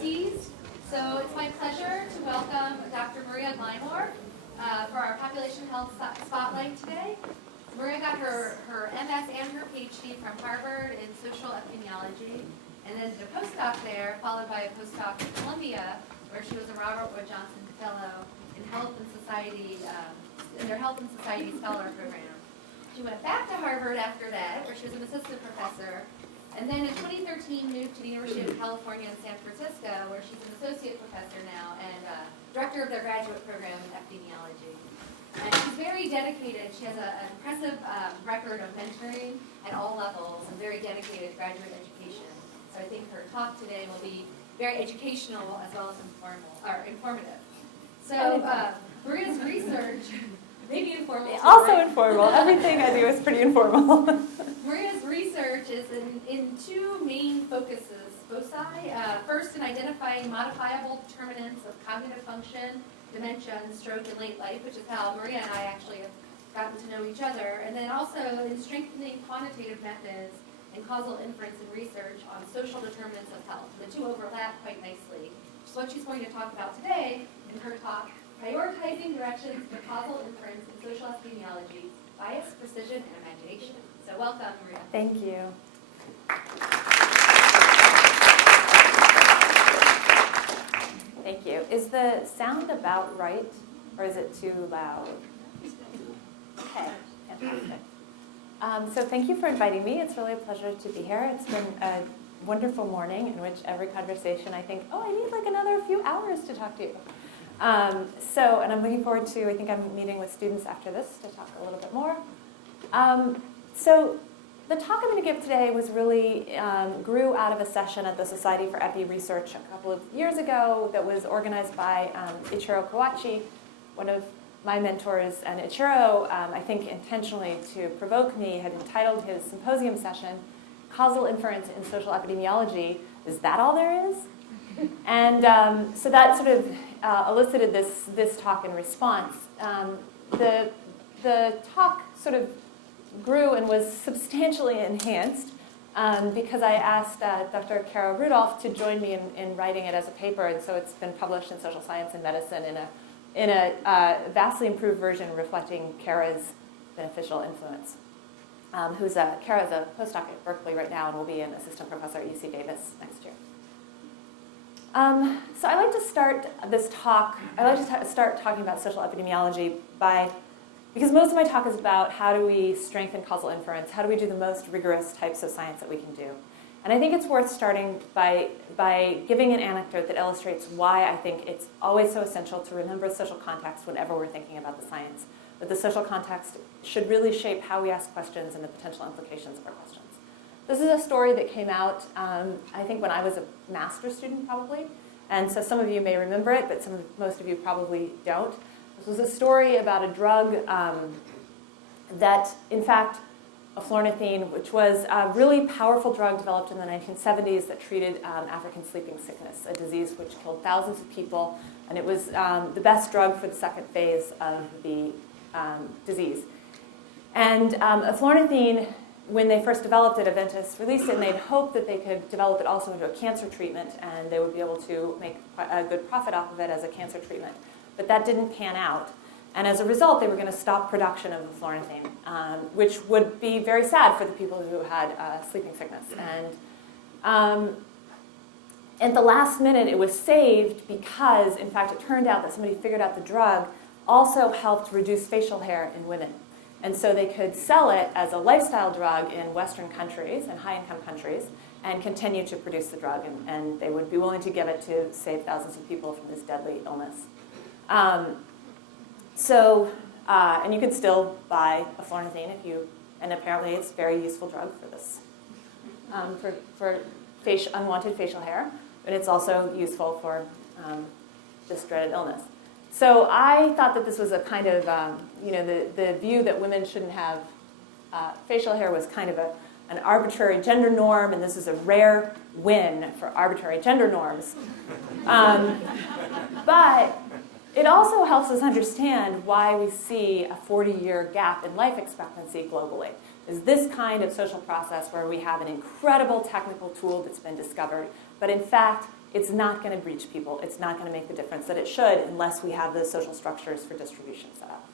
difficulties. So it's my pleasure to welcome Dr. Maria Glymour for our Population Health Spotlight today. Maria got her MS and her PhD from Harvard in social epidemiology, and then did a postdoc there, followed by a postdoc at Columbia, where she was a Robert Wood Johnson Fellow in Health and Society, in their Health and Society Scholar Program. She went back to Harvard after that, where she was an assistant professor, and then in 2013 moved to the University of California in San Francisco, where she's an associate professor now and director of their graduate program in epidemiology. And she's very dedicated. She has an impressive record of mentoring at all levels and very dedicated graduate education. So I think her talk today will be very educational as well as informative. So Maria's research, maybe informal. Also informal. Everything I do is pretty informal. Maria's research is in two main focuses, foci. First, in identifying modifiable determinants of cognitive function, dementia, and stroke in late life, which is how Maria and I actually have gotten to know each other. And then also in strengthening quantitative methods and causal inference in research on social determinants of health. The two overlap quite nicely, which is what she's going to talk about today in her talk, Prioritizing Directions for Causal Inference in Social Epidemiology, Bias, Precision, and Imagination. So welcome, Maria. Thank you. Thank you. Is the sound about right, or is it too loud? Okay, fantastic. So thank you for inviting me. It's really a pleasure to be here. It's been a wonderful morning in which every conversation I think, oh, I need like another few hours to talk to you. And I'm looking forward to, I think I'm meeting with students after this to talk a little bit more. So the talk I'm going to give today was really grew out of a session at the Society for Epi Research a couple of years ago that was organized by Ichiro Kawachi, one of my mentors. And Ichiro, I think intentionally to provoke me, had entitled his symposium session, Causal Inference in Social Epidemiology. Is that all there is? And so that sort of elicited this talk in response. The talk sort of grew and was substantially enhanced because I asked Dr. Kara Rudolph to join me in writing it as a paper, and so it's been published in Social Science and Medicine in a vastly improved version reflecting Kara's beneficial influence. Kara's a postdoc at Berkeley right now and will be an assistant professor at UC Davis next year. So I like to start this talk, start talking about social epidemiology because most of my talk is about how do we strengthen causal inference, how do we do the most rigorous types of science that we can do. And I think it's worth starting by giving an anecdote that illustrates why I think it's always so essential to remember social context whenever we're thinking about the science, that the social context should really shape how we ask questions and the potential implications of our questions. This is a story that came out, I think, when I was a master's student, probably. And so some of you may remember it, but most of you probably don't. This was a story about a drug that, in fact, eflornithine, which was a really powerful drug developed in the 1970s that treated African sleeping sickness, a disease which killed thousands of people. And it was the best drug for the second phase of the disease. And eflornithine, when they first developed it, Aventis released it, and they'd hoped that they could develop it also into a cancer treatment, and they would be able to make a good profit off of it as a cancer treatment. But that didn't pan out. And as a result, they were going to stop production of eflornithine, which would be very sad for the people who had sleeping sickness. And at the last minute, it was saved because, in fact, it turned out that somebody figured out the drug also helped reduce facial hair in women. And so they could sell it as a lifestyle drug in Western countries and high-income countries and continue to produce the drug. And they would be willing to give it to save thousands of people from this deadly illness. And you could still buy eflornithine and apparently it's a very useful drug for this, for unwanted facial hair, but it's also useful for this dreaded illness. So I thought that this was a kind of, the view that women shouldn't have facial hair was kind of an arbitrary gender norm, and this is a rare win for arbitrary gender norms. But it also helps us understand why we see a 40-year gap in life expectancy globally. Is this kind of social process where we have an incredible technical tool that's been discovered, but in fact, it's not going to reach people. It's not going to make the difference that it should unless we have those social structures for distribution set up.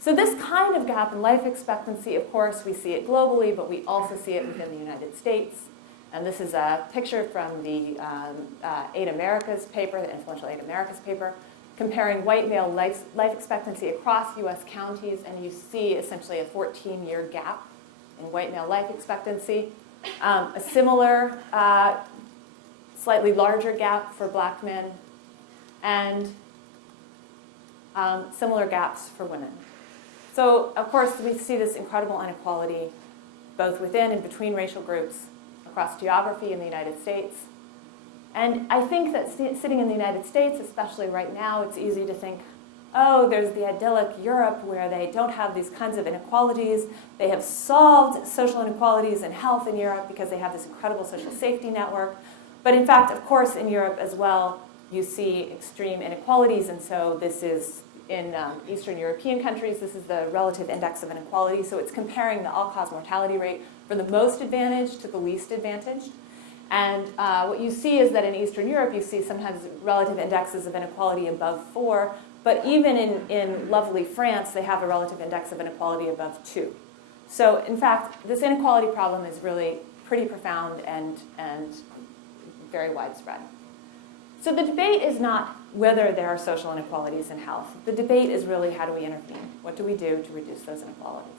So this kind of gap in life expectancy, of course, we see it globally, but we also see it within the United States. And this is a picture from the Aid Americas paper, the influential Aid Americas paper, comparing white male life expectancy across U.S. counties, and you see essentially a 14-year gap in white male life expectancy. A similar, slightly larger gap for black men, and similar gaps for women. So, of course, we see this incredible inequality both within and between racial groups across geography in the United States. And I think that sitting in the United States, especially right now, it's easy to think, oh, there's the idyllic Europe where they don't have these kinds of inequalities. They have solved social inequalities in health in Europe because they have this incredible social safety network. But in fact, of course, in Europe as well, you see extreme inequalities. And so this is in Eastern European countries, this is the relative index of inequality. So it's comparing the all-cause mortality rate for the most advantaged to the least advantaged. And what you see is that in Eastern Europe, you see sometimes relative indexes of inequality above 4. But even in lovely France, they have a relative index of inequality above 2. So in fact, this inequality problem is really pretty profound and very widespread. So the debate is not whether there are social inequalities in health. The debate is really how do we intervene? What do we do to reduce those inequalities?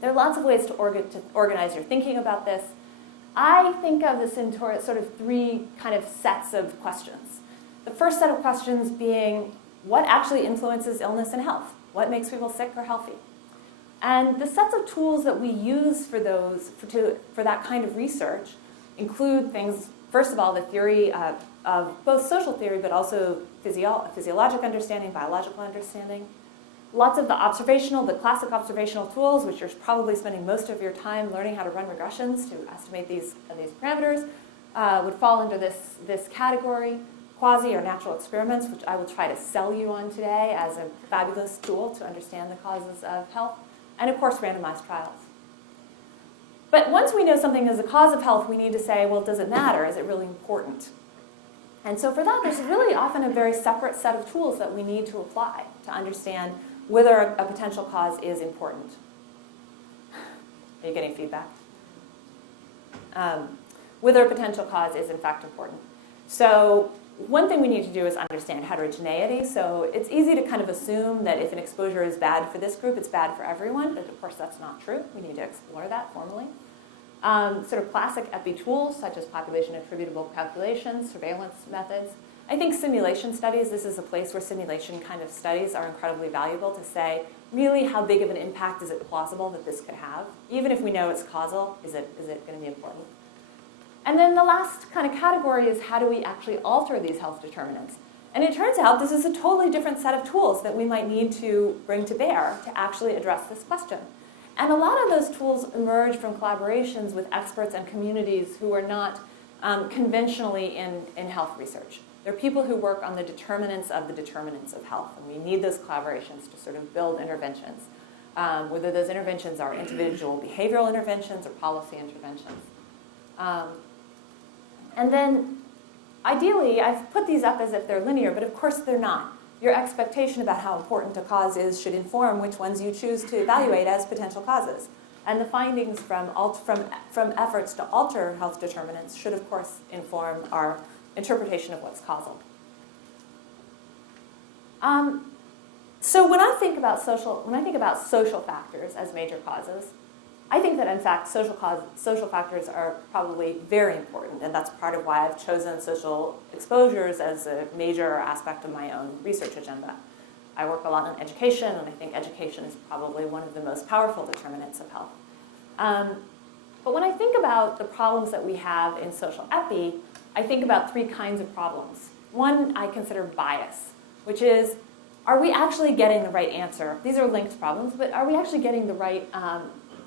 There are lots of ways to organize your thinking about this. I think of this in sort of 3 kind of sets of questions. The first set of questions being, what actually influences illness and health? What makes people sick or healthy? And the sets of tools that we use for that kind of research include things, first of all, the theory of both social theory, but also physiologic understanding, biological understanding. Lots of the classic observational tools, which you're probably spending most of your time learning how to run regressions to estimate these parameters, would fall into this category. Quasi or natural experiments, which I will try to sell you on today as a fabulous tool to understand the causes of health. And of course, randomized trials. But once we know something is a cause of health, we need to say, well, does it matter? Is it really important? And so for that, there's really often a very separate set of tools that we need to apply to understand whether a potential cause is important. Are you getting feedback? Whether a potential cause is in fact important. So one thing we need to do is understand heterogeneity. So it's easy to kind of assume that if an exposure is bad for this group, it's bad for everyone. But of course, that's not true. We need to explore that formally. Sort of classic epi tools, such as population attributable calculations, surveillance methods. I think simulation studies, this is a place where simulation kind of studies are incredibly valuable to say, really, how big of an impact is it plausible that this could have? Even if we know it's causal, is it going to be important? And then the last kind of category is how do we actually alter these health determinants? And it turns out this is a totally different set of tools that we might need to bring to bear to actually address this question. And a lot of those tools emerge from collaborations with experts and communities who are not conventionally in health research. They're people who work on the determinants of health, and we need those collaborations to sort of build interventions, whether those interventions are individual behavioral interventions or policy interventions. And then, ideally, I've put these up as if they're linear, but of course they're not. Your expectation about how important a cause is should inform which ones you choose to evaluate as potential causes. And the findings from efforts to alter health determinants should, of course, inform our interpretation of what's causal. So when I think about social factors as major causes, I think that in fact social factors are probably very important, and that's part of why I've chosen social exposures as a major aspect of my own research agenda. I work a lot on education, and I think education is probably one of the most powerful determinants of health. But when I think about the problems that we have in social epi, I think about 3 kinds of problems. One I consider bias, which is, are we actually getting the right answer? These are linked problems, but are we actually getting the right,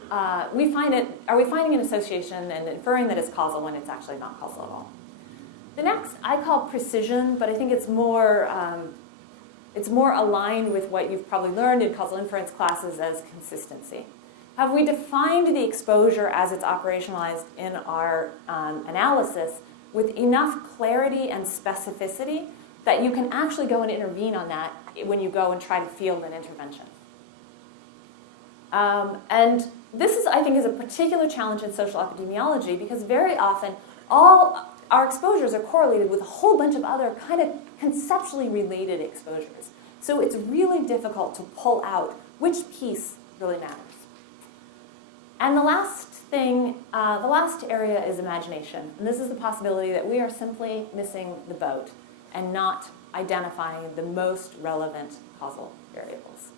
are we finding an association and inferring that it's causal when it's actually not causal at all? The next I call precision, but I think it's more aligned with what you've probably learned in causal inference classes as consistency. Have we defined the exposure as it's operationalized in our analysis with enough clarity and specificity that you can actually go and intervene on that when you go and try to field an intervention. And this is, I think, is a particular challenge in social epidemiology because very often all our exposures are correlated with a whole bunch of other kind of conceptually related exposures. So it's really difficult to pull out which piece really matters. And the last thing, the last area is imagination. And this is the possibility that we are simply missing the boat and not identifying the most relevant causal variables.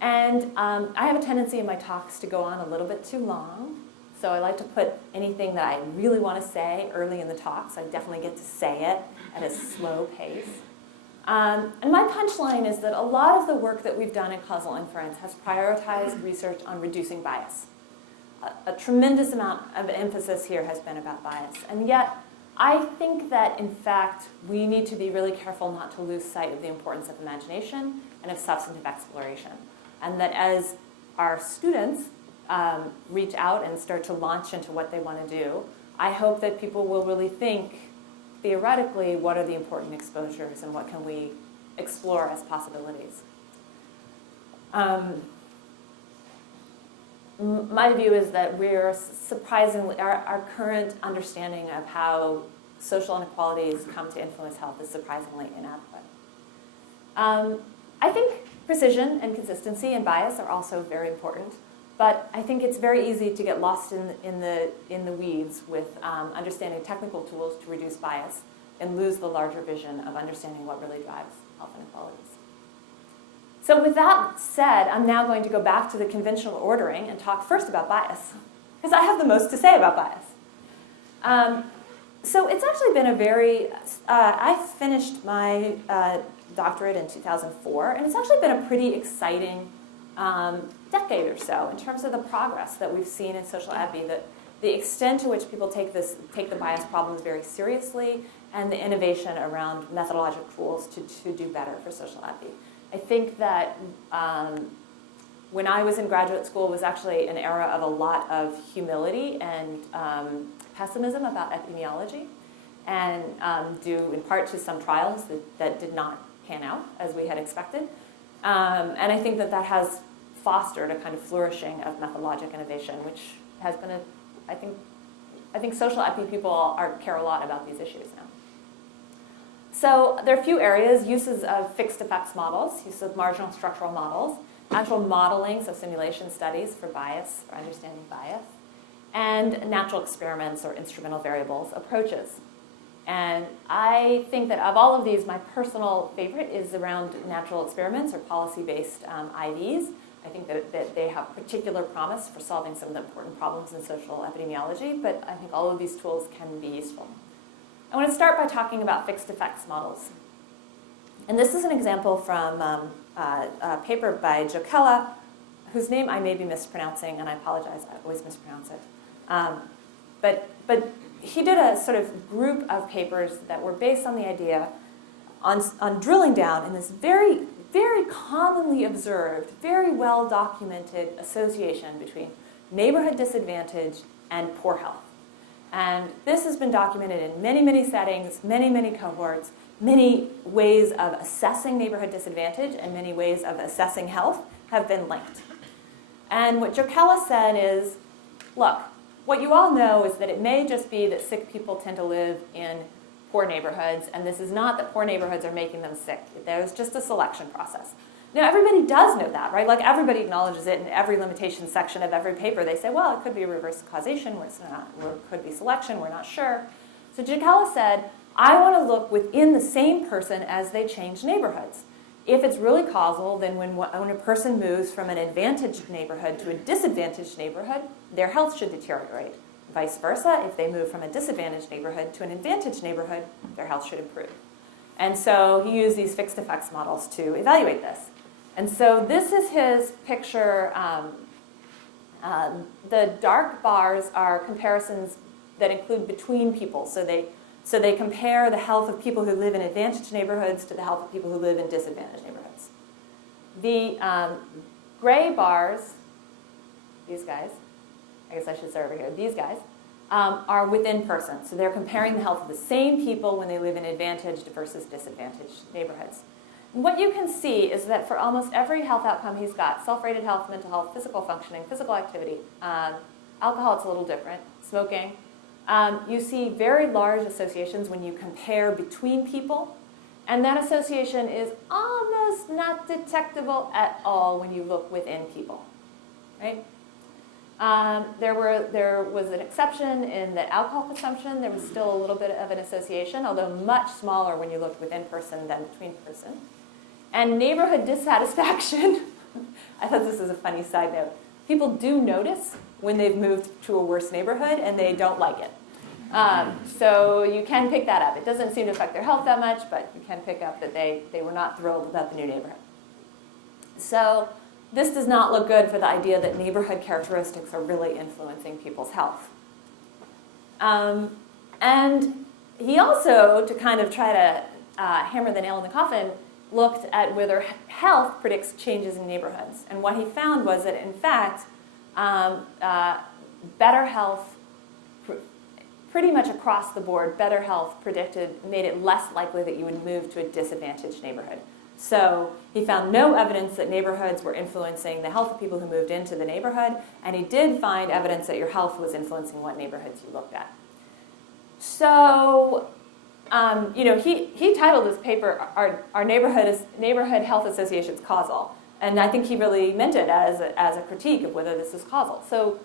And I have a tendency in my talks to go on a little bit too long. So I like to put anything that I really want to say early in the talk, so I definitely get to say it at a slow pace. And my punchline is that a lot of the work that we've done in causal inference has prioritized research on reducing bias. A tremendous amount of emphasis here has been about bias. And yet, I think that, in fact, we need to be really careful not to lose sight of the importance of imagination and of substantive exploration. And that as our students reach out and start to launch into what they want to do, I hope that people will really think theoretically what are the important exposures and what can we explore as possibilities. My view is that we're surprisingly, our current understanding of how social inequalities come to influence health is surprisingly inadequate. I think precision and consistency and bias are also very important, but I think it's very easy to get lost in the weeds with understanding technical tools to reduce bias and lose the larger vision of understanding what really drives health inequalities. So with that said, I'm now going to go back to the conventional ordering and talk first about bias, because I have the most to say about bias. So it's actually been a very, I finished my doctorate in 2004, and it's actually been a pretty exciting decade or so in terms of the progress that we've seen in social epi, the extent to which people take the bias problems very seriously, and the innovation around methodological tools to do better for social epi. I think that when I was in graduate school was actually an era of a lot of humility and pessimism about epidemiology, and due in part to some trials that did not pan out as we had expected. And I think that has fostered a kind of flourishing of methodologic innovation, which has been I think social epi people care a lot about these issues now. So there are a few areas: uses of fixed effects models, use of marginal structural models, actual modeling, so simulation studies for bias, for understanding bias, and natural experiments or instrumental variables approaches. And I think that of all of these, my personal favorite is around natural experiments or policy-based IVs. I think that they have particular promise for solving some of the important problems in social epidemiology, but I think all of these tools can be useful. I want to start by talking about fixed effects models. And this is an example from a paper by Drexel, whose name I may be mispronouncing, and I apologize, I always mispronounce it. But he did a sort of group of papers that were based on the idea on drilling down in this very, very commonly observed, very well documented association between neighborhood disadvantage and poor health. And this has been documented in many, many settings, many, many cohorts, many ways of assessing neighborhood disadvantage and many ways of assessing health have been linked. And what Drexel said is, look, what you all know is that it may just be that sick people tend to live in poor neighborhoods, and this is not that poor neighborhoods are making them sick. There's just a selection process. Now, everybody does know that, right? Like, everybody acknowledges it in every limitation section of every paper. They say, well, it could be reverse causation, or it's not, or it could be selection, we're not sure. So Drexel said, I want to look within the same person as they change neighborhoods. If it's really causal, then when a person moves from an advantaged neighborhood to a disadvantaged neighborhood, their health should deteriorate. Vice versa, if they move from a disadvantaged neighborhood to an advantaged neighborhood, their health should improve. And so he used these fixed effects models to evaluate this. And so this is his picture. The dark bars are comparisons that include between people. So they compare the health of people who live in advantaged neighborhoods to the health of people who live in disadvantaged neighborhoods. The gray bars, these guys, I guess I should start over here, these guys, are within person. So they're comparing the health of the same people when they live in advantaged versus disadvantaged neighborhoods. And what you can see is that for almost every health outcome he's got, self-rated health, mental health, physical functioning, physical activity, alcohol, it's a little different, smoking, you see very large associations when you compare between people. And that association is almost not detectable at all when you look within people, right? There was an exception in that alcohol consumption. There was still a little bit of an association, although much smaller when you looked within person than between person. And neighborhood dissatisfaction, I thought this was a funny side note. People do notice when they've moved to a worse neighborhood and they don't like it. So you can pick that up. It doesn't seem to affect their health that much, but you can pick up that they were not thrilled about the new neighborhood. So this does not look good for the idea that neighborhood characteristics are really influencing people's health. And he also, to kind of try to hammer the nail in the coffin, looked at whether health predicts changes in neighborhoods. And what he found was that, in fact, better health, pretty much across the board, better health made it less likely that you would move to a disadvantaged neighborhood. So he found no evidence that neighborhoods were influencing the health of people who moved into the neighborhood, and he did find evidence that your health was influencing what neighborhoods you looked at. So, he titled this paper, "Our Neighborhood Health Associations Causal?" And I think he really meant it as a critique of whether this is causal. So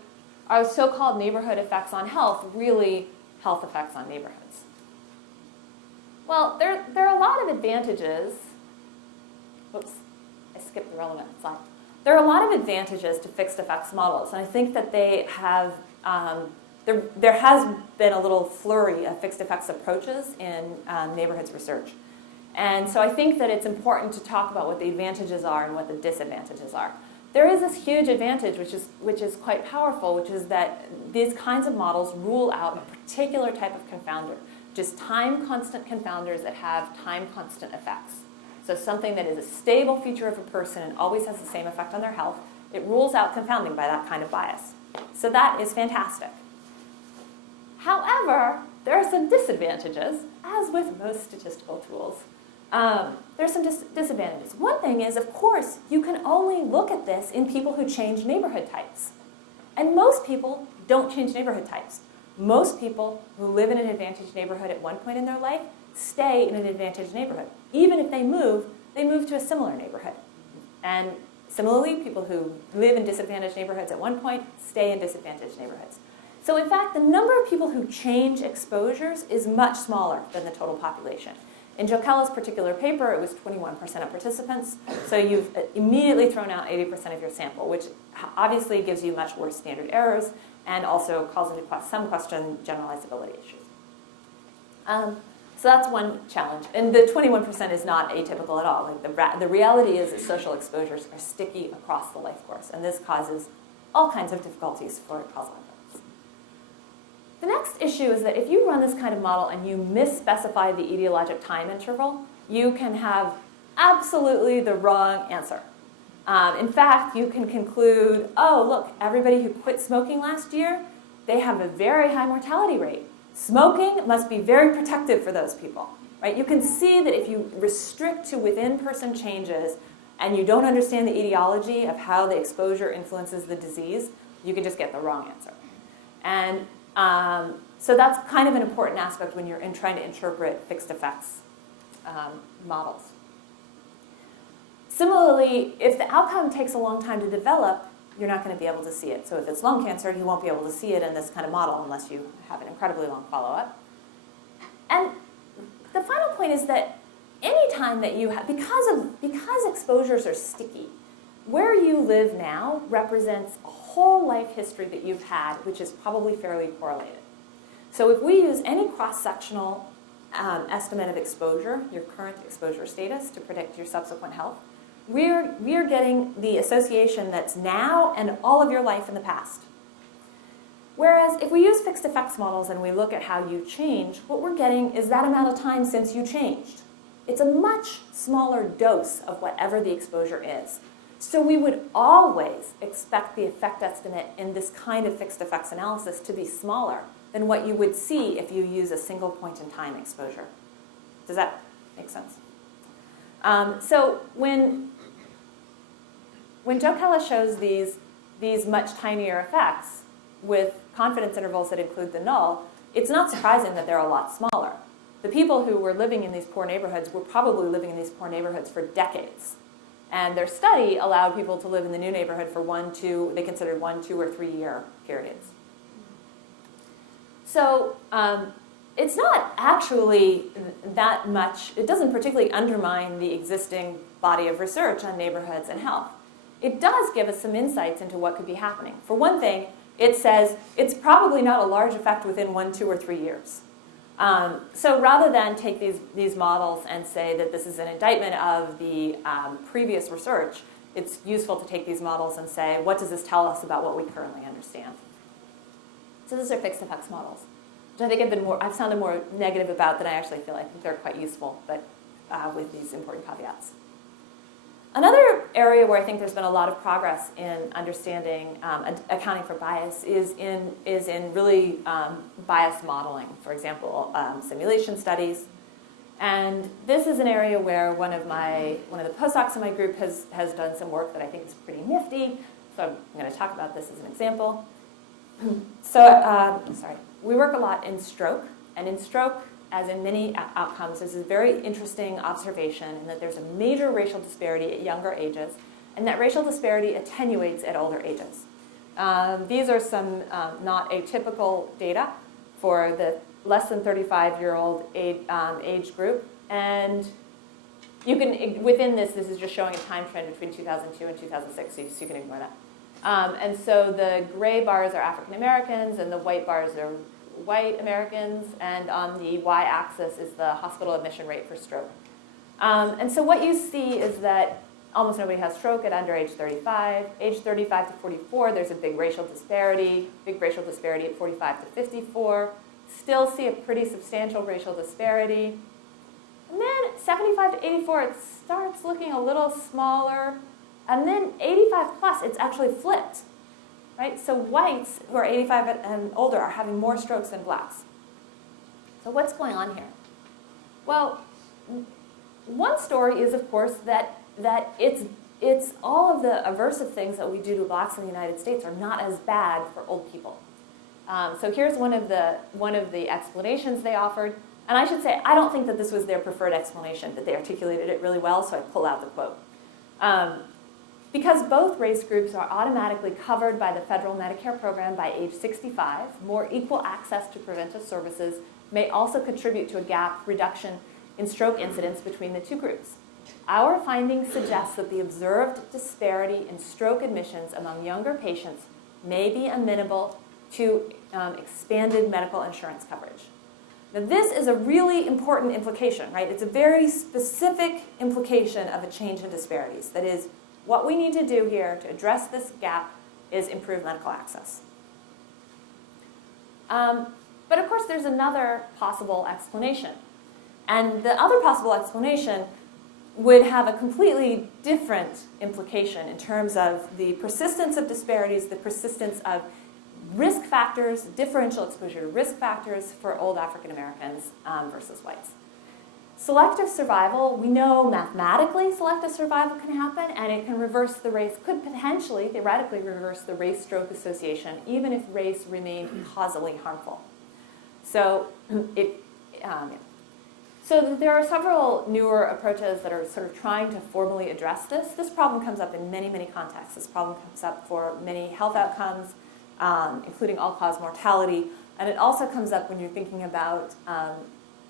are so-called neighborhood effects on health really health effects on neighborhoods? Well, there are a lot of advantages. Whoops, I skipped the relevant slide. There are a lot of advantages to fixed effects models, and I think that they have, there has been a little flurry of fixed effects approaches in neighborhoods research. And so I think that it's important to talk about what the advantages are and what the disadvantages are. There is this huge advantage, which is quite powerful, which is that these kinds of models rule out a particular type of confounder, just time constant confounders that have time constant effects. So something that is a stable feature of a person and always has the same effect on their health, it rules out confounding by that kind of bias. So that is fantastic. However, there are some disadvantages, as with most statistical tools. There's some disadvantages. One thing is, of course, you can only look at this in people who change neighborhood types. And most people don't change neighborhood types. Most people who live in an advantaged neighborhood at one point in their life stay in an advantaged neighborhood. Even if they move to a similar neighborhood. And similarly, people who live in disadvantaged neighborhoods at one point stay in disadvantaged neighborhoods. So in fact, the number of people who change exposures is much smaller than the total population. In Jokella's particular paper, it was 21% of participants. So you've immediately thrown out 80% of your sample, which obviously gives you much worse standard errors and also calls into some question generalizability issues. So that's one challenge. And the 21% is not atypical at all. Like the reality is that social exposures are sticky across the life course, and this causes all kinds of difficulties for causal inference. The next issue is that if you run this kind of model and you misspecify the etiologic time interval, you can have absolutely the wrong answer. In fact, you can conclude, oh, look, everybody who quit smoking last year, they have a very high mortality rate. Smoking must be very protective for those people, right? You can see that if you restrict to within-person changes and you don't understand the etiology of how the exposure influences the disease, you can just get the wrong answer. And so that's kind of an important aspect when you're trying to interpret fixed effects models. Similarly, if the outcome takes a long time to develop, you're not going to be able to see it. So if it's lung cancer, you won't be able to see it in this kind of model unless you have an incredibly long follow-up. And the final point is that any time that you have, because exposures are sticky, where you live now represents a whole life history that you've had, which is probably fairly correlated. So if we use any cross-sectional estimate of exposure, your current exposure status, to predict your subsequent health, we are getting the association that's now and all of your life in the past. Whereas if we use fixed effects models and we look at how you change, what we're getting is that amount of time since you changed. It's a much smaller dose of whatever the exposure is. So we would always expect the effect estimate in this kind of fixed effects analysis to be smaller than what you would see if you use a single point in time exposure. Does that make sense? So when Joe Kella shows these much tinier effects with confidence intervals that include the null, it's not surprising that they're a lot smaller. The people who were living in these poor neighborhoods were probably living in these poor neighborhoods for decades. And their study allowed people to live in the new neighborhood for they considered 1, 2, or 3 year periods. So it's not actually that much, it doesn't particularly undermine the existing body of research on neighborhoods and health. It does give us some insights into what could be happening. For one thing, it says it's probably not a large effect within 1, 2, or 3 years. So rather than take these models and say that this is an indictment of the previous research, it's useful to take these models and say, what does this tell us about what we currently understand? So these are fixed effects models, which I think I've sounded more negative about than I actually feel. I think they're quite useful, but with these important caveats. Another area where I think there's been a lot of progress in understanding accounting for bias is in really bias modeling. For example, simulation studies. And this is an area where one of the postdocs in my group has done some work that I think is pretty nifty. So I'm going to talk about this as an example. So, we work a lot in stroke, and in stroke, as in many outcomes, there's a very interesting observation in that there's a major racial disparity at younger ages, and that racial disparity attenuates at older ages. These are some not atypical data for the less than 35-year-old age group, and you can, within this is just showing a time trend between 2002 and 2006, so you can ignore that. And so the gray bars are African Americans, and the white bars are white Americans, and on the y-axis is the hospital admission rate for stroke. And so what you see is that almost nobody has stroke at under age 35. Age 35 to 44, there's a big racial disparity at 45 to 54. Still see a pretty substantial racial disparity. And then 75 to 84, it starts looking a little smaller. And then 85 plus, it's actually flipped. Right? So whites who are 85 and older are having more strokes than blacks. So what's going on here? Well, one story is, of course, that it's all of the aversive things that we do to blacks in the United States are not as bad for old people. So here's one of the explanations they offered. And I should say, I don't think that this was their preferred explanation, but they articulated it really well, so I pull out the quote. Because both race groups are automatically covered by the federal Medicare program by age 65, more equal access to preventive services may also contribute to a gap reduction in stroke incidence between the two groups. Our findings suggest that the observed disparity in stroke admissions among younger patients may be amenable to expanded medical insurance coverage. Now, this is a really important implication, right? It's a very specific implication of a change in disparities. That is, what we need to do here to address this gap is improve medical access. But of course, there's another possible explanation. And the other possible explanation would have a completely different implication in terms of the persistence of disparities, the persistence of risk factors, differential exposure to risk factors for old African Americans versus whites. Selective survival, we know mathematically selective survival can happen, and it can reverse the race, could potentially, theoretically reverse the race-stroke association, even if race remained causally harmful. So, so there are several newer approaches that are sort of trying to formally address this. This problem comes up in many, many contexts. This problem comes up for many health outcomes, including all-cause mortality, and it also comes up when you're thinking about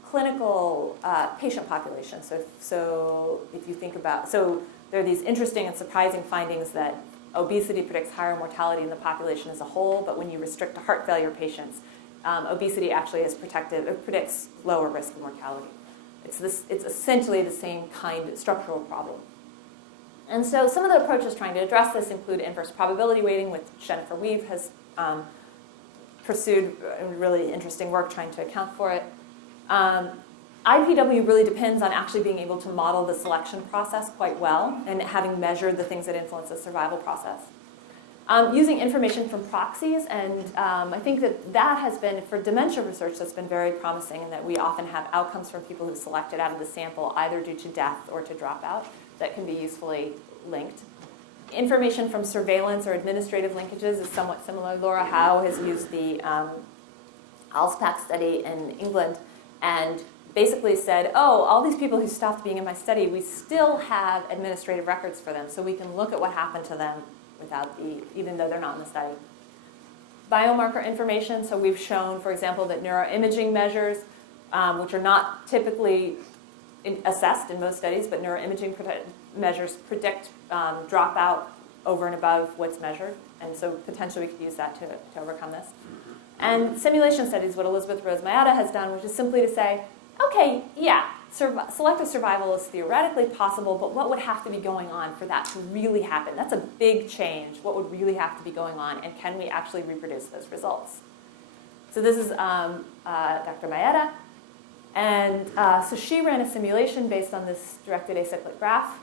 clinical patient population. So if you think about, so there are these interesting and surprising findings that obesity predicts higher mortality in the population as a whole, but when you restrict to heart failure patients, obesity actually is protective. It predicts lower risk of mortality. It's essentially the same kind of structural problem. And so some of the approaches trying to address this include inverse probability weighting, which Jennifer Weave has pursued really interesting work trying to account for it. IPW really depends on actually being able to model the selection process quite well and having measured the things that influence the survival process. using information from proxies, and I think that has been, for dementia research, that's been very promising, and that we often have outcomes from people who selected out of the sample either due to death or to dropout that can be usefully linked. Information from surveillance or administrative linkages is somewhat similar. Laura Howe has used the ALSPAC study in England and basically said, oh, all these people who stopped being in my study, we still have administrative records for them, so we can look at what happened to them even though they're not in the study. Biomarker information, so we've shown, for example, that neuroimaging measures, which are not typically assessed in most studies, but neuroimaging measures predict dropout over and above what's measured, and so potentially we could use that to overcome this. And simulation studies, what Elizabeth Rose Mayada has done, which is simply to say, okay, yeah, selective survival is theoretically possible, but what would have to be going on for that to really happen? That's a big change. What would really have to be going on, and can we actually reproduce those results? So this is Dr. Mayada, and so she ran a simulation based on this directed acyclic graph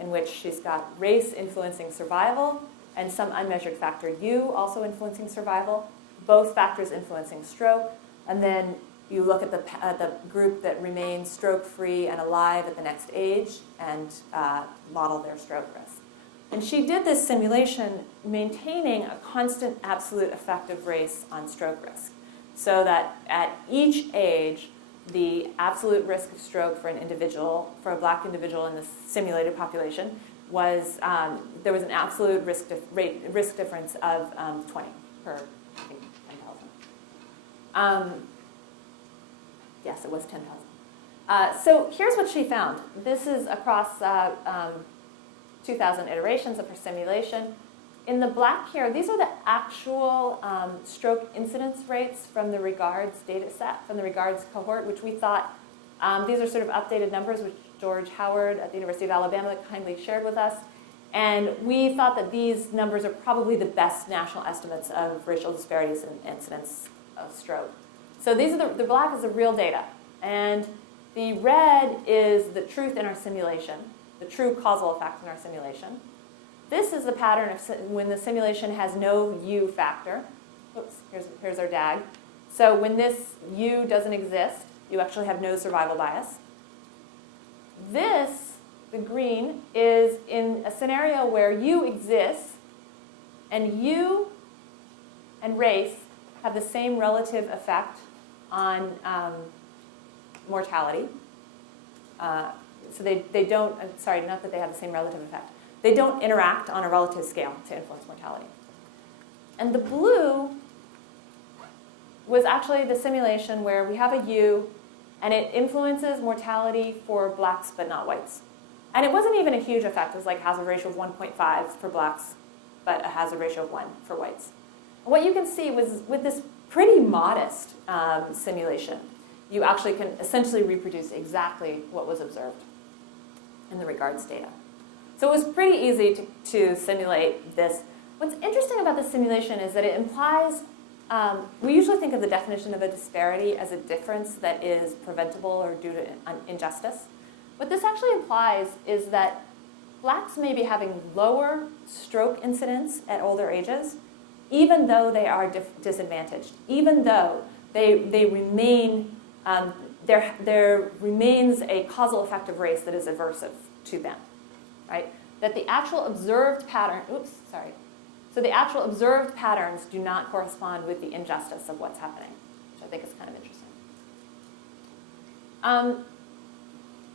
in which she's got race influencing survival and some unmeasured factor U also influencing survival, both factors influencing stroke, and then you look at the group that remains stroke-free and alive at the next age and model their stroke risk. And she did this simulation maintaining a constant absolute effective race on stroke risk, so that at each age, the absolute risk of stroke for an individual, for a black individual in the simulated population, was there was an absolute risk difference of 20 per, I think, 10,000. Yes, it was 10,000. So here's what she found. This is across 2,000 iterations of her simulation. In the black here, these are the actual stroke incidence rates from the regards data set, from the regards cohort, which we thought, these are sort of updated numbers, which George Howard at the University of Alabama kindly shared with us. And we thought that these numbers are probably the best national estimates of racial disparities in incidence of stroke. So these are the black is the real data. And the red is the truth in our simulation, the true causal effect in our simulation. This is the pattern of when the simulation has no U factor. Oops, here's our DAG. So when this U doesn't exist, you actually have no survival bias. This, the green, is in a scenario where U exists and U and race have the same relative effect on mortality. So they don't, sorry, not that they have the same relative effect. They don't interact on a relative scale to influence mortality. And the blue was actually the simulation where we have a U and it influences mortality for blacks but not whites. And it wasn't even a huge effect. It was like hazard ratio of 1.5 for blacks, but a hazard ratio of 1 for whites. And what you can see was with this pretty modest simulation, you actually can essentially reproduce exactly what was observed in the regards data. So it was pretty easy to simulate this. What's interesting about this simulation is that it implies, we usually think of the definition of a disparity as a difference that is preventable or due to injustice. What this actually implies is that blacks may be having lower stroke incidence at older ages, even though they are disadvantaged, even though they remain, there remains a causal effect of race that is aversive to them, right? That the actual observed pattern, so the actual observed patterns do not correspond with the injustice of what's happening, which I think is kind of interesting.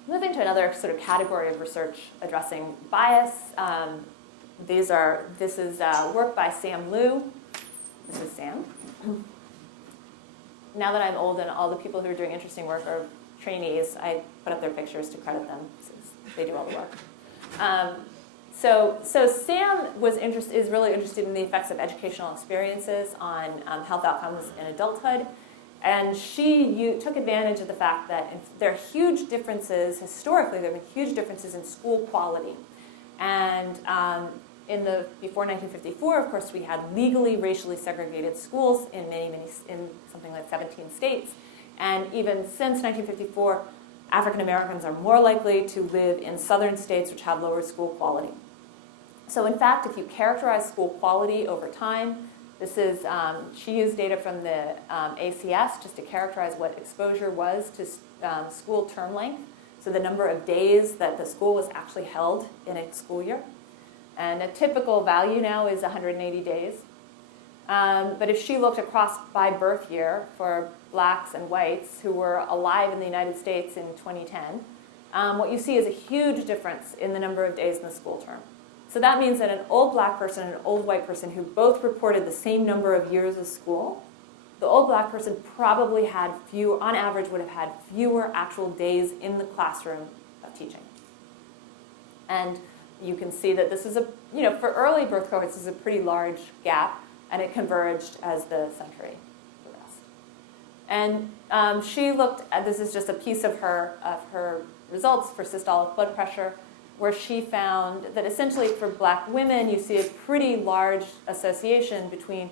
Moving to another sort of category of research addressing bias. This is work by Sam Liu. This is Sam. Now that I'm old and all the people who are doing interesting work are trainees, I put up their pictures to credit them since they do all the work. So Sam is really interested in the effects of educational experiences on health outcomes in adulthood. And she took advantage of the fact that there are huge differences, historically there have been huge differences in school quality. And before 1954, of course, we had legally racially segregated schools in in something like 17 states. And even since 1954, African Americans are more likely to live in southern states which have lower school quality. So in fact, if you characterize school quality over time, this is, she used data from the ACS just to characterize what exposure was to school term length, so the number of days that the school was actually held in a school year. And a typical value now is 180 days. But if she looked across by birth year for blacks and whites who were alive in the United States in 2010, what you see is a huge difference in the number of days in the school term. So that means that an old black person and an old white person who both reported the same number of years of school, the old black person probably had fewer, on average would have had fewer actual days in the classroom of teaching. And you can see that this is a, for early birth cohorts, this is a pretty large gap, and it converged as the century progressed. And she looked at, this is just a piece of her results for systolic blood pressure, where she found that essentially for black women, you see a pretty large association between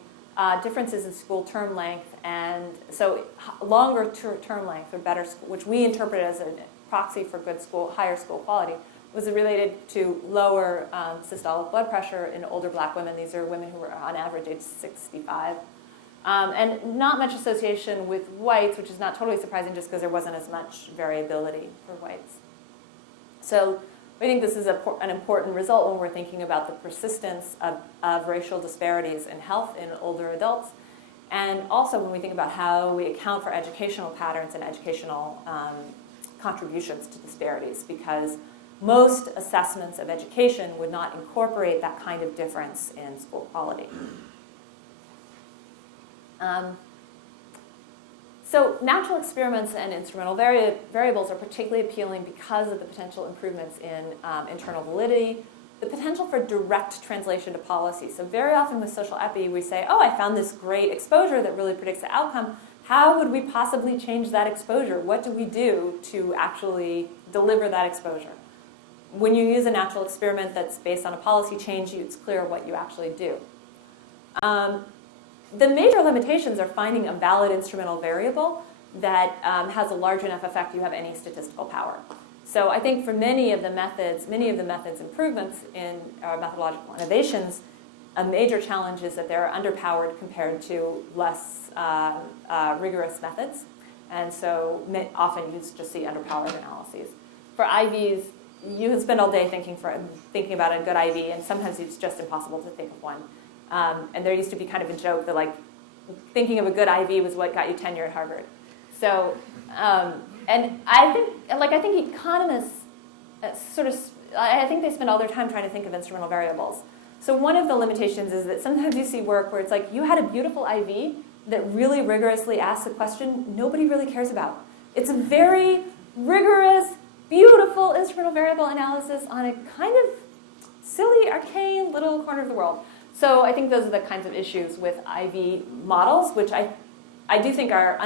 differences in school term length, and so longer term length or better school, which we interpret as a proxy for good school, higher school quality, was related to lower systolic blood pressure in older black women. These are women who were on average age 65. And not much association with whites, which is not totally surprising just because there wasn't as much variability for whites. So I think this is an important result when we're thinking about the persistence of racial disparities in health in older adults, and also when we think about how we account for educational patterns and educational contributions to disparities, because most assessments of education would not incorporate that kind of difference in school quality. So natural experiments and instrumental variables are particularly appealing because of the potential improvements in internal validity, the potential for direct translation to policy. So very often with social epi, we say, oh, I found this great exposure that really predicts the outcome. How would we possibly change that exposure? What do we do to actually deliver that exposure? When you use a natural experiment that's based on a policy change, it's clear what you actually do. The major limitations are finding a valid instrumental variable that has a large enough effect you have any statistical power. So I think for many of the methods improvements in methodological innovations, a major challenge is that they're underpowered compared to less rigorous methods. And so often you just see underpowered analyses. For IVs, you can spend all day thinking about a good IV, and sometimes it's just impossible to think of one. And there used to be kind of a joke that thinking of a good IV was what got you tenure at Harvard. So, and I think economists I think they spend all their time trying to think of instrumental variables. So one of the limitations is that sometimes you see work where it's like you had a beautiful IV that really rigorously asks a question nobody really cares about. It's a very rigorous, beautiful instrumental variable analysis on a kind of silly, arcane little corner of the world. So I think those are the kinds of issues with IV models, which I do think are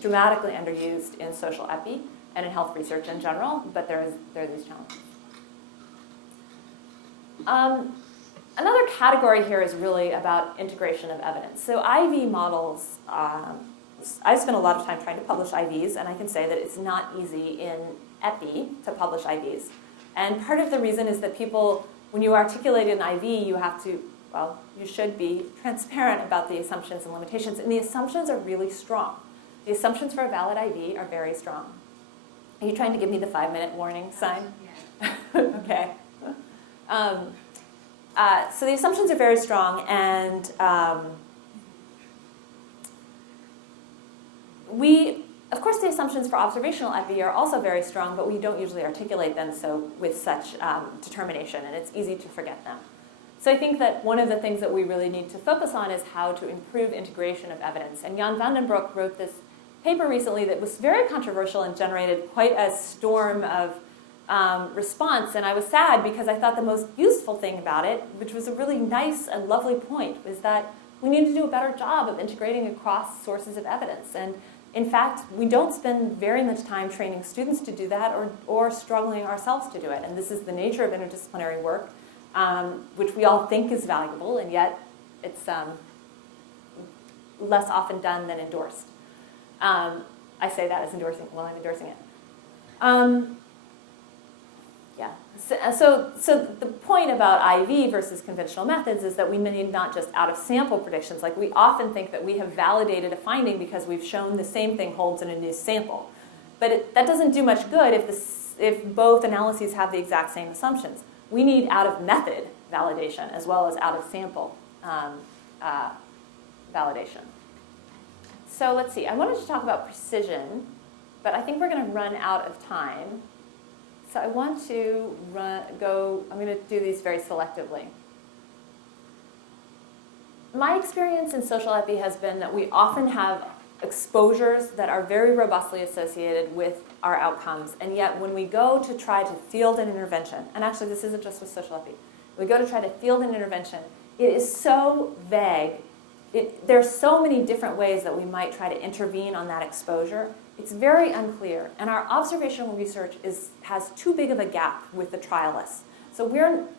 dramatically underused in social epi and in health research in general, but there are these challenges. Another category here is really about integration of evidence. So IV models, I've spent a lot of time trying to publish IVs, and I can say that it's not easy in epi to publish IVs. And part of the reason is that people, when you articulate an IV, you should be transparent about the assumptions and limitations, and the assumptions are really strong. The assumptions for a valid IV are very strong. Are you trying to give me the 5-minute warning sign? Yeah. Okay. So the assumptions are very strong, and of course, the assumptions for observational epi are also very strong, but we don't usually articulate them with such determination, and it's easy to forget them. So I think that one of the things that we really need to focus on is how to improve integration of evidence. And Jan van den Broek wrote this paper recently that was very controversial and generated quite a storm of response. And I was sad because I thought the most useful thing about it, which was a really nice and lovely point, was that we need to do a better job of integrating across sources of evidence. And in fact, we don't spend very much time training students to do that or struggling ourselves to do it. And this is the nature of interdisciplinary work, which we all think is valuable, and yet it's less often done than endorsed. I say that as endorsing while I'm endorsing it. Yeah. So the point about IV versus conventional methods is that we need not just out-of-sample predictions. Like, we often think that we have validated a finding because we've shown the same thing holds in a new sample. But that doesn't do much good if both analyses have the exact same assumptions. We need out-of-method validation as well as out-of-sample validation. So let's see. I wanted to talk about precision, but I think we're going to run out of time. So I want to I'm going to do these very selectively. My experience in social epi has been that we often have exposures that are very robustly associated with our outcomes, and yet when we go to try to field an intervention, and actually this isn't just with social epi, we go to try to field an intervention, it is so vague. There are so many different ways that we might try to intervene on that exposure. It's very unclear, and our observational research has too big of a gap with the trialists. So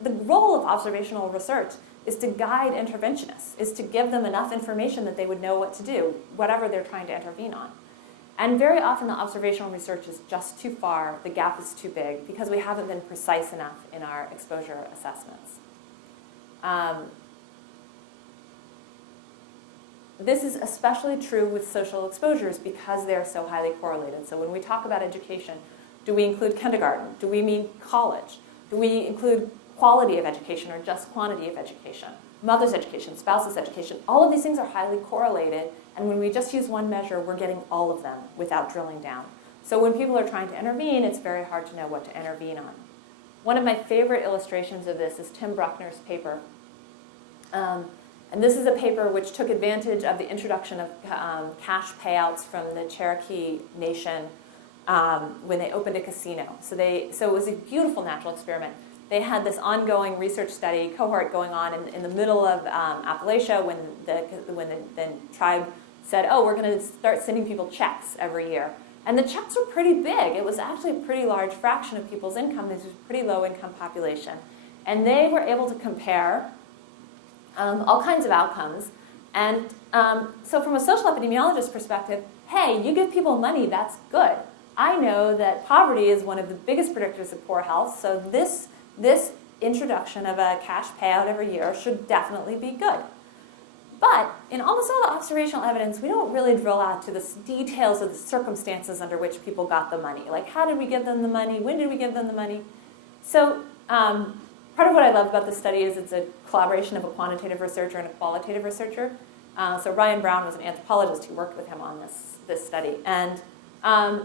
the role of observational research is to guide interventionists, is to give them enough information that they would know what to do, whatever they're trying to intervene on. And very often the observational research is just too far, the gap is too big, because we haven't been precise enough in our exposure assessments. This is especially true with social exposures because they're so highly correlated. So when we talk about education, do we include kindergarten? Do we mean college? Do we include quality of education or just quantity of education? Mother's education, spouse's education, all of these things are highly correlated, and when we just use one measure, we're getting all of them without drilling down. So when people are trying to intervene, it's very hard to know what to intervene on. One of my favorite illustrations of this is Tim Bruckner's paper. And this is a paper which took advantage of the introduction of cash payouts from the Cherokee Nation when they opened a casino. So it was a beautiful natural experiment. They had this ongoing research study cohort going on in the middle of Appalachia when the tribe said, oh, we're going to start sending people checks every year. And the checks were pretty big. It was actually a pretty large fraction of people's income. This was a pretty low income population. And they were able to compare all kinds of outcomes. And so from a social epidemiologist perspective, hey, you give people money, that's good. I know that poverty is one of the biggest predictors of poor health, so this introduction of a cash payout every year should definitely be good. But in almost all the observational evidence, we don't really drill out to the details of the circumstances under which people got the money. Like, how did we give them the money? When did we give them the money? So part of what I love about this study is it's a collaboration of a quantitative researcher and a qualitative researcher. So Ryan Brown was an anthropologist who worked with him on this study. And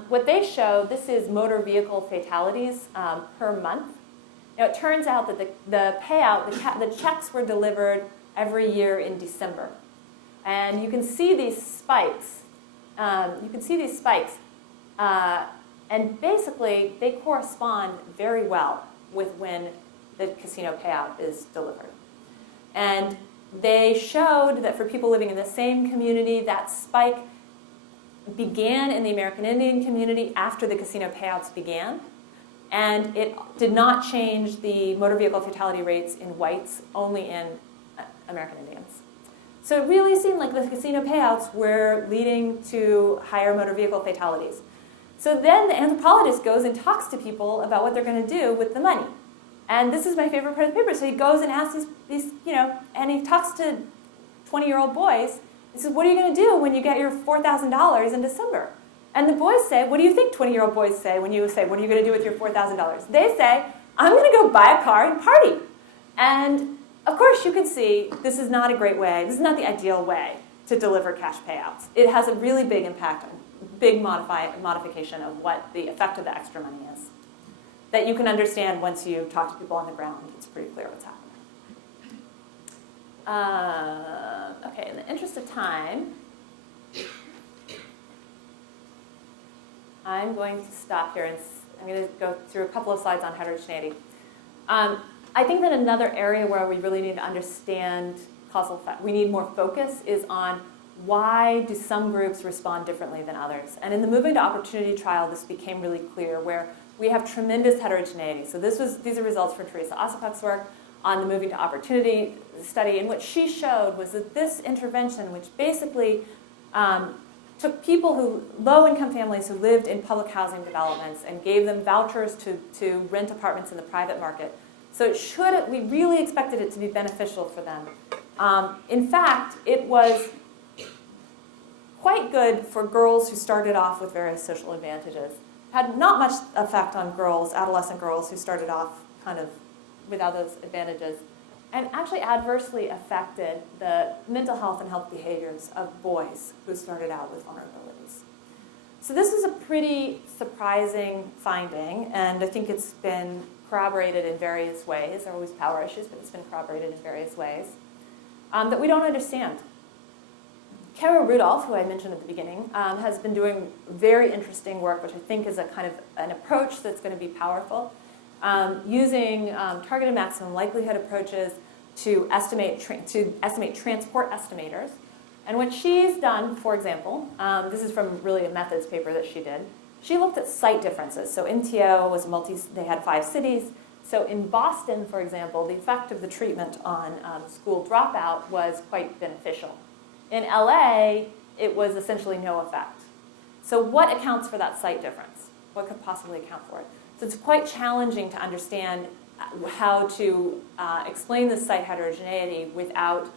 what they show, this is motor vehicle fatalities per month. Now, it turns out that the payout, the checks were delivered every year in December. And you can see these spikes. And basically, they correspond very well with when the casino payout is delivered. And they showed that for people living in the same community, that spike began in the American Indian community after the casino payouts began. And it did not change the motor vehicle fatality rates in whites, only in American Indians. So it really seemed like the casino payouts were leading to higher motor vehicle fatalities. So then the anthropologist goes and talks to people about what they're going to do with the money. And this is my favorite part of the paper. So he goes and asks these and he talks to 20-year-old boys. He says, what are you going to do when you get your $4,000 in December? And the boys say, what do you think 20-year-old boys say when you say, what are you going to do with your $4,000? They say, I'm going to go buy a car and party. And of course, you can see this is not a great way. This is not the ideal way to deliver cash payouts. It has a really big impact, big modification of what the effect of the extra money is. That you can understand once you talk to people on the ground. It's pretty clear what's happening. Okay, in the interest of time, I'm going to stop here and I'm going to go through a couple of slides on heterogeneity. I think that another area where we really need to understand causal effect, we need more focus, is on why do some groups respond differently than others. And in the Moving to Opportunity trial, this became really clear, where we have tremendous heterogeneity. So these are results from Teresa Osipuk's work on the Moving to Opportunity study, and what she showed was that this intervention, which basically took low-income families who lived in public housing developments and gave them vouchers to rent apartments in the private market. So we really expected it to be beneficial for them. In fact, it was quite good for girls who started off with various social advantages. Had not much effect on girls, adolescent girls who started off kind of without those advantages, and actually adversely affected the mental health and health behaviors of boys who started out with vulnerabilities. So this is a pretty surprising finding, and I think it's been corroborated in various ways. There are always power issues, but it's been corroborated in various ways that we don't understand. Kara Rudolph, who I mentioned at the beginning, has been doing very interesting work, which I think is a kind of an approach that's going to be powerful, using targeted maximum likelihood approaches to estimate transport estimators. And what she's done, for example, this is from really a methods paper that she did. She looked at site differences. So MTO was they had 5 cities. So in Boston, for example, the effect of the treatment on school dropout was quite beneficial. In LA, it was essentially no effect. So what accounts for that site difference? What could possibly account for it? So it's quite challenging to understand how to explain the site heterogeneity without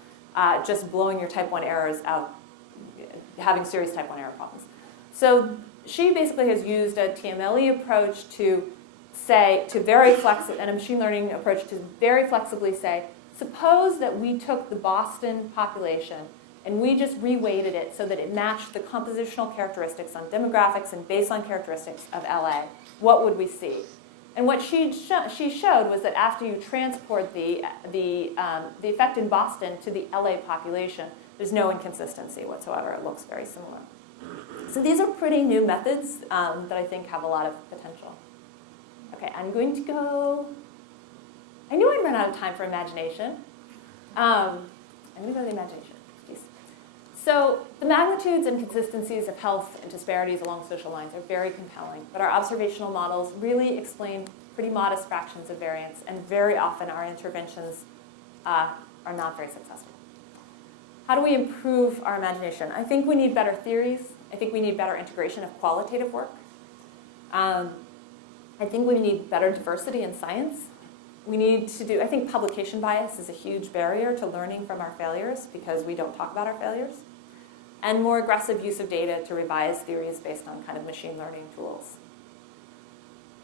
just blowing your type 1 errors out, having serious type 1 error problems. So she basically has used a TMLE approach and a machine learning approach to very flexibly say, suppose that we took the Boston population and we just reweighted it so that it matched the compositional characteristics on demographics and baseline characteristics of LA. What would we see? And what she showed was that after you transport the effect in Boston to the LA population, there's no inconsistency whatsoever. It looks very similar. So these are pretty new methods that I think have a lot of potential. Okay, I'm going to go. I knew I'd run out of time for imagination. I'm going to go to the imagination. So the magnitudes and consistencies of health and disparities along social lines are very compelling, but our observational models really explain pretty modest fractions of variance, and very often our interventions are not very successful. How do we improve our imagination? I think we need better theories. I think we need better integration of qualitative work. I think we need better diversity in science. I think publication bias is a huge barrier to learning from our failures because we don't talk about our failures. And more aggressive use of data to revise theories based on kind of machine learning tools.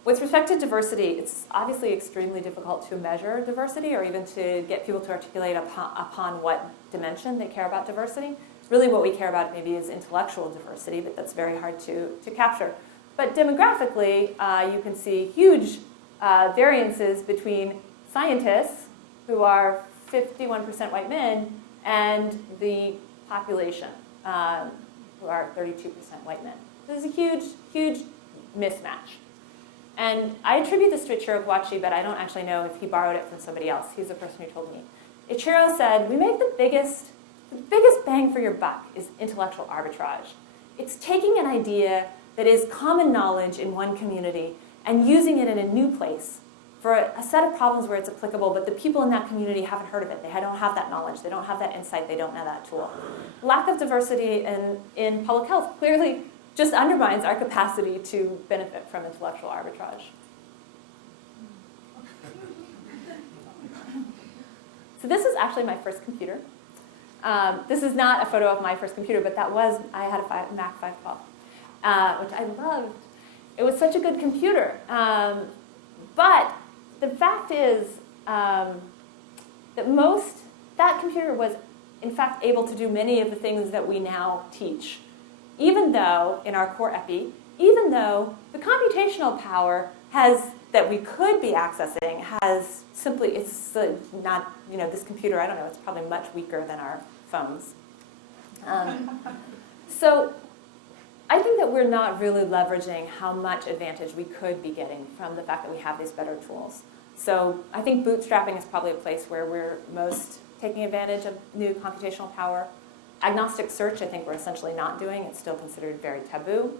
With respect to diversity, it's obviously extremely difficult to measure diversity or even to get people to articulate upon what dimension they care about diversity. Really what we care about maybe is intellectual diversity, but that's very hard to capture. But demographically, you can see huge variances between scientists, who are 51% white men, and the population, who are 32% white men. So there's a huge, huge mismatch. And I attribute this to Ichiro Kawachi, but I don't actually know if he borrowed it from somebody else. He's the person who told me. Ichiro said, we make the biggest bang for your buck is intellectual arbitrage. It's taking an idea that is common knowledge in one community and using it in a new place for a set of problems where it's applicable, but the people in that community haven't heard of it. They don't have that knowledge. They don't have that insight. They don't know that tool. Lack of diversity in public health clearly just undermines our capacity to benefit from intellectual arbitrage. So this is actually my first computer. This is not a photo of my first computer, but I had a Mac 512, which I loved. It was such a good computer. But the fact is that that computer was, in fact, able to do many of the things that we now teach. Even though, in our core epi, even though the computational power that we could be accessing has simply, it's not, this computer, I don't know, it's probably much weaker than our phones. So I think that we're not really leveraging how much advantage we could be getting from the fact that we have these better tools. So I think bootstrapping is probably a place where we're most taking advantage of new computational power. Agnostic search, I think we're essentially not doing. It's still considered very taboo.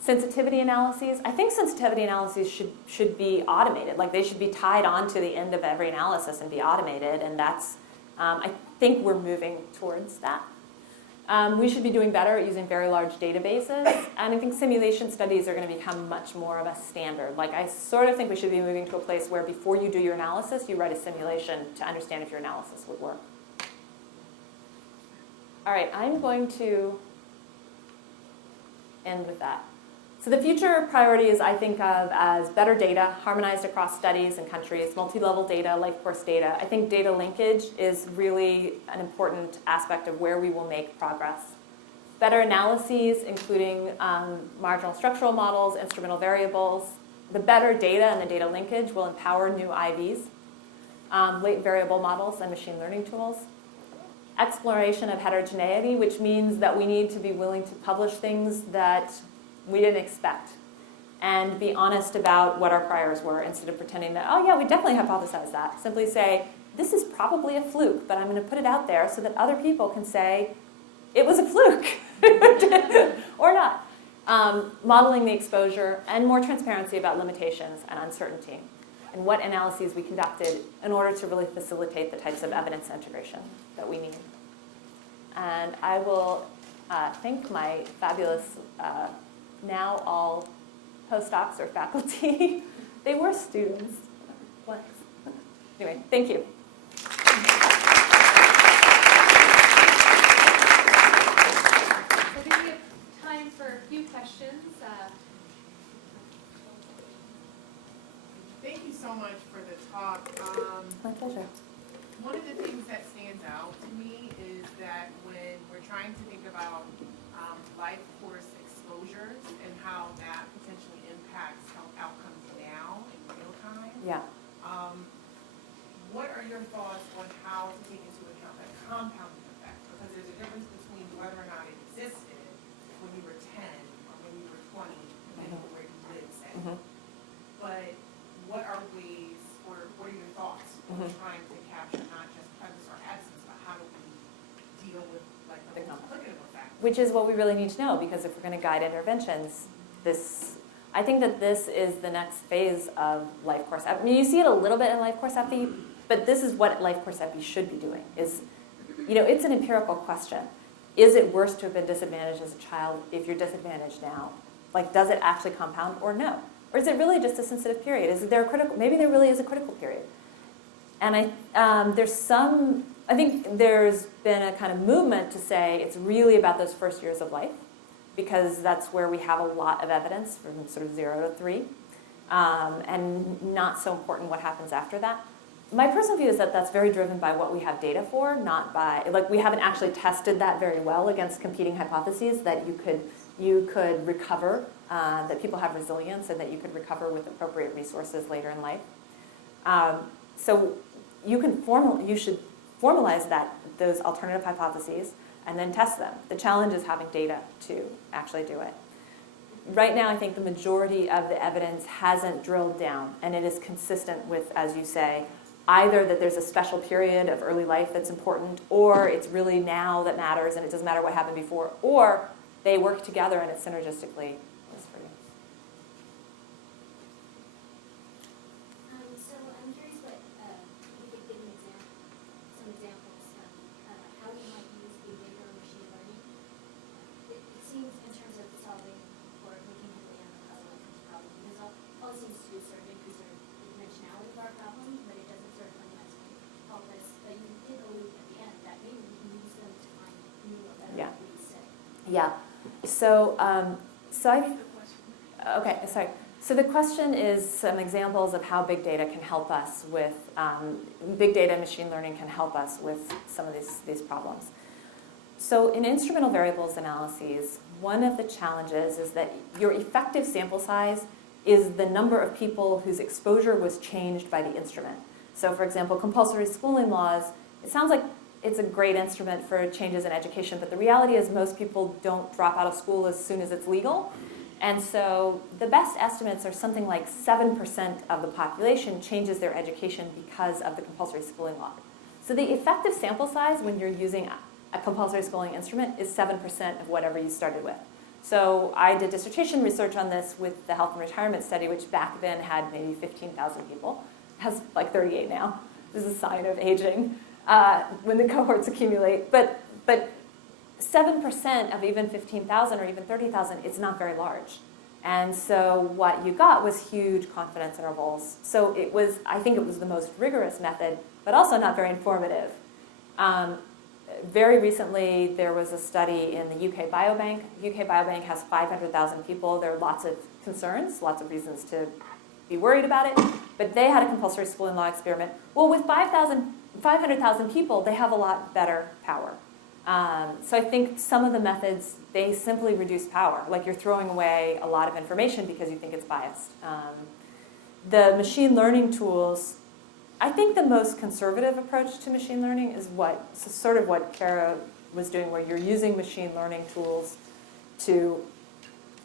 Sensitivity analyses, I think sensitivity analyses should be automated. Like they should be tied on to the end of every analysis and be automated. And that's, I think we're moving towards that. We should be doing better at using very large databases, and I think simulation studies are going to become much more of a standard. Like, I sort of think we should be moving to a place where before you do your analysis, you write a simulation to understand if your analysis would work. All right, I'm going to end with that. So the future priorities I think of as better data, harmonized across studies and countries, multi-level data, life course data. I think data linkage is really an important aspect of where we will make progress. Better analyses, including marginal structural models, instrumental variables. The better data and the data linkage will empower new IVs, latent variable models, and machine learning tools. Exploration of heterogeneity, which means that we need to be willing to publish things that we didn't expect, and be honest about what our priors were instead of pretending that, oh yeah, we definitely hypothesized that. Simply say, this is probably a fluke, but I'm going to put it out there so that other people can say, it was a fluke, or not. Modeling the exposure and more transparency about limitations and uncertainty, and what analyses we conducted in order to really facilitate the types of evidence integration that we need. And I will thank my fabulous now all postdocs or faculty. They were students. What? Anyway, thank you. So I think we have time for a few questions. Thank you so much for the talk. My pleasure. One of the things that stands out to me is that when we're trying to think about life course exposures and how that potentially impacts health outcomes now in real time. Yeah. What are your thoughts on how to take into account that compounding effect? Because there's a difference between whether or not it existed when you were 10 or when you were 20, depending on where you live, say. But what are ways, or what are your thoughts on trying to capture not just presence or absence, but how do we deal with like the multiplicative effect? Which is what we really need to know, because if we're going to guide interventions, I think that this is the next phase of life course. I mean, you see it a little bit in life course epi, but this is what life course epi should be doing. Is, it's an empirical question. Is it worse to have been disadvantaged as a child if you're disadvantaged now? Like, does it actually compound or no? Or is it really just a sensitive period? Is there a critical? Maybe there really is a critical period. And I think there's been a kind of movement to say it's really about those first years of life, because that's where we have a lot of evidence from sort of 0 to 3, and not so important what happens after that. My personal view is that that's very driven by what we have data for, not by, like, we haven't actually tested that very well against competing hypotheses that you could recover, that people have resilience, and that you could recover with appropriate resources later in life. So you should formalize those alternative hypotheses and then test them. The challenge is having data to actually do it. Right now, I think the majority of the evidence hasn't drilled down, and it is consistent with, as you say, either that there's a special period of early life that's important, or it's really now that matters and it doesn't matter what happened before, or they work together and it's synergistically works for you. So I'm curious what you could give some examples of how you might use big data or machine learning. It seems in terms of solving or looking at the puzzle problem, because all it seems to do is sort of increase our dimensionality of our problem, but it doesn't sort of fundamentally help us. But you did allude at the end that maybe we can use them to find new or better ways to. Yeah. So the question is some examples of how big data can help us with, big data and machine learning can help us with some of these problems. So in instrumental variables analyses, one of the challenges is that your effective sample size is the number of people whose exposure was changed by the instrument. So for example, compulsory schooling laws, it sounds like it's a great instrument for changes in education, but the reality is most people don't drop out of school as soon as it's legal. And so the best estimates are something like 7% of the population changes their education because of the compulsory schooling law. So the effective sample size when you're using a compulsory schooling instrument is 7% of whatever you started with. So I did dissertation research on this with the health and retirement study, which back then had maybe 15,000 people. It has like 38 now. This is a sign of aging when the cohorts accumulate. But 7% of even 15,000 or even 30,000 is not very large. And so what you got was huge confidence intervals. So I think it was the most rigorous method, but also not very informative. Very recently, there was a study in the UK Biobank. UK Biobank has 500,000 people. There are lots of concerns, lots of reasons to be worried about it. But they had a compulsory schooling law experiment. Well, with 500,000 people, they have a lot better power. So I think some of the methods, they simply reduce power. Like you're throwing away a lot of information because you think it's biased. The machine learning tools, I think the most conservative approach to machine learning is sort of what Kara was doing, where you're using machine learning tools to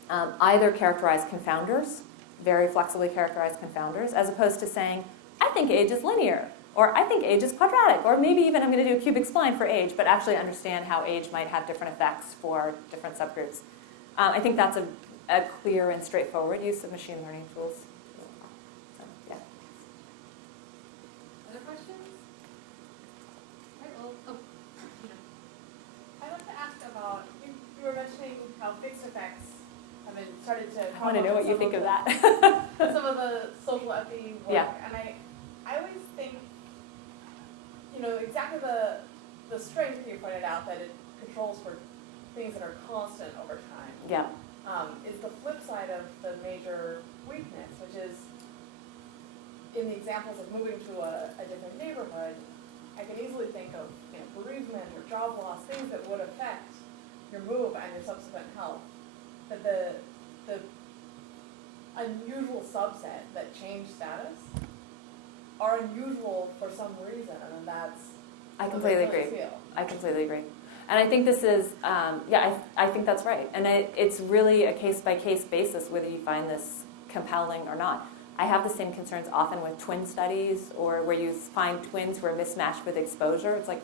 either characterize confounders, very flexibly characterize confounders, as opposed to saying, I think age is linear, or I think age is quadratic, or maybe even I'm going to do a cubic spline for age, but actually understand how age might have different effects for different subgroups. I think that's a clear and straightforward use of machine learning tools. So, yeah. Other questions? Right, well, I want to ask about, you were mentioning how fixed effects have been started to I want to know what you think of that. some of the social epi work. Yeah. And I always think, exactly the strength you pointed out, that it controls for things that are constant over time, Yeah. is the flip side of the major weakness, which is in the examples of moving to a different neighborhood, I can easily think of bereavement or job loss, things that would affect your move and your subsequent health. That the unusual subset that change status are unusual for some reason, and that's I what completely they really agree. feel. I completely agree. And I think this is, I think that's right. And it's really a case-by-case basis whether you find this compelling or not. I have the same concerns often with twin studies, or where you find twins who are mismatched with exposure. It's like,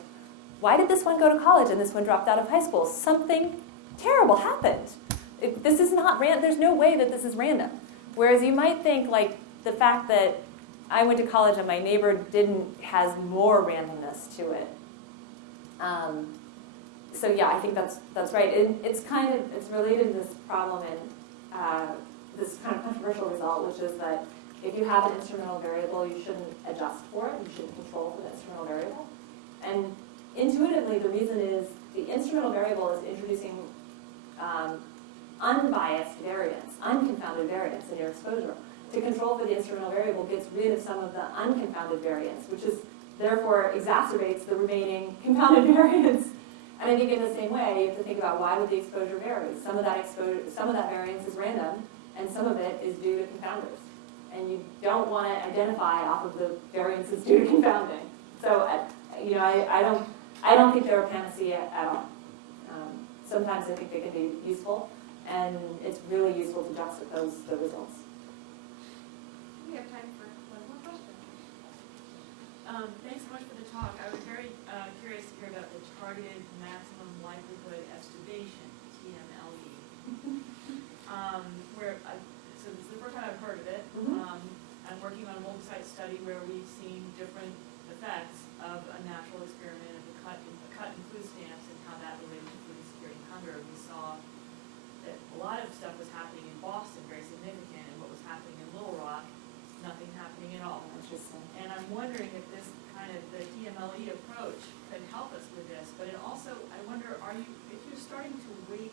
why did this one go to college and this one dropped out of high school? Something terrible happened. This is not random. There's no way that this is random. Whereas you might think, like, the fact that I went to college and my neighbor has more randomness to it. So yeah, I think that's right. It's related to this problem and this kind of controversial result, which is that if you have an instrumental variable, you shouldn't adjust for it. You shouldn't control for the instrumental variable. And intuitively, the reason is the instrumental variable is introducing unbiased variance, unconfounded variance in your exposure. To control for the instrumental variable gets rid of some of the unconfounded variance, which is therefore exacerbates the remaining confounded variance. And I think in the same way, you have to think about why would the exposure vary? Some of that variance is random, and some of it is due to confounders. And you don't want to identify off of the variances due to confounding. So, I don't think they're a panacea at all. Sometimes I think they can be useful, and it's really useful to juxtapose the results. we have time for one more question. Thanks so much for the talk. I was very curious to hear about the targeted maximum likelihood estimation, TMLE. So this is the first time I've heard of it. I'm working on a multi-site study where we've seen different effects of a natural experiment of a cut in food stamps and how that related to food insecurity and hunger. We saw that a lot of stuff was happening in Boston, very significant, and what was happening in Little Rock, nothing happening at all. Interesting. And I'm wondering if this kind of the TMLE approach could help us with this. But it also, I wonder, if you're starting to re-weight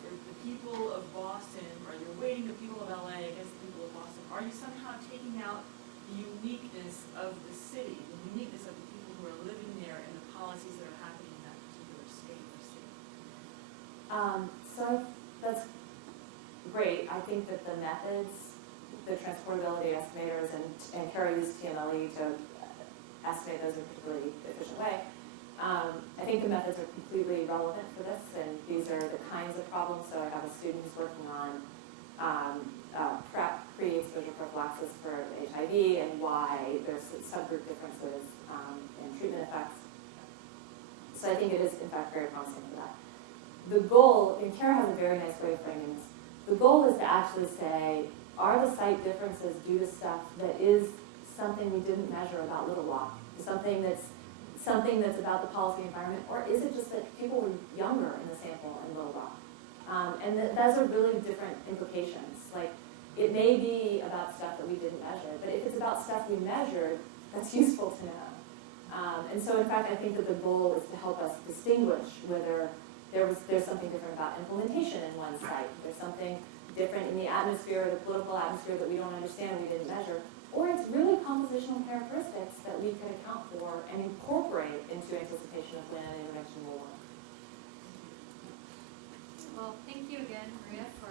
sort of the people of Boston, or you're weighting the people of LA against the people of Boston, are you somehow taking out the uniqueness of the city, the uniqueness of the people who are living there, and the policies that are happening in that particular state or city? So that's great. I think that the methods, the transportability estimators, and Kara used TMLE to estimate those in a particularly efficient way. I think the methods are completely relevant for this, and these are the kinds of problems. So I have a student who's working on pre-exposure prophylaxis for HIV and why there's subgroup differences in treatment effects. So I think it is, in fact, very promising for that. The goal, and Kara has a very nice way of framing this, the goal is to actually say, are the site differences due to stuff that is something we didn't measure about Little Rock? Something that's something that's about the policy environment, or is it just that people were younger in the sample in Little Rock? And those are really different implications. Like, it may be about stuff that we didn't measure, but if it's about stuff we measured, that's useful to know. And so, in fact, I think that the goal is to help us distinguish whether there's something different about implementation in one site, there's something different in the atmosphere, the political atmosphere that we don't understand, we didn't measure, or it's really compositional characteristics that we can account for and incorporate into anticipation of when an intervention will work. Well, thank you again, Maria, for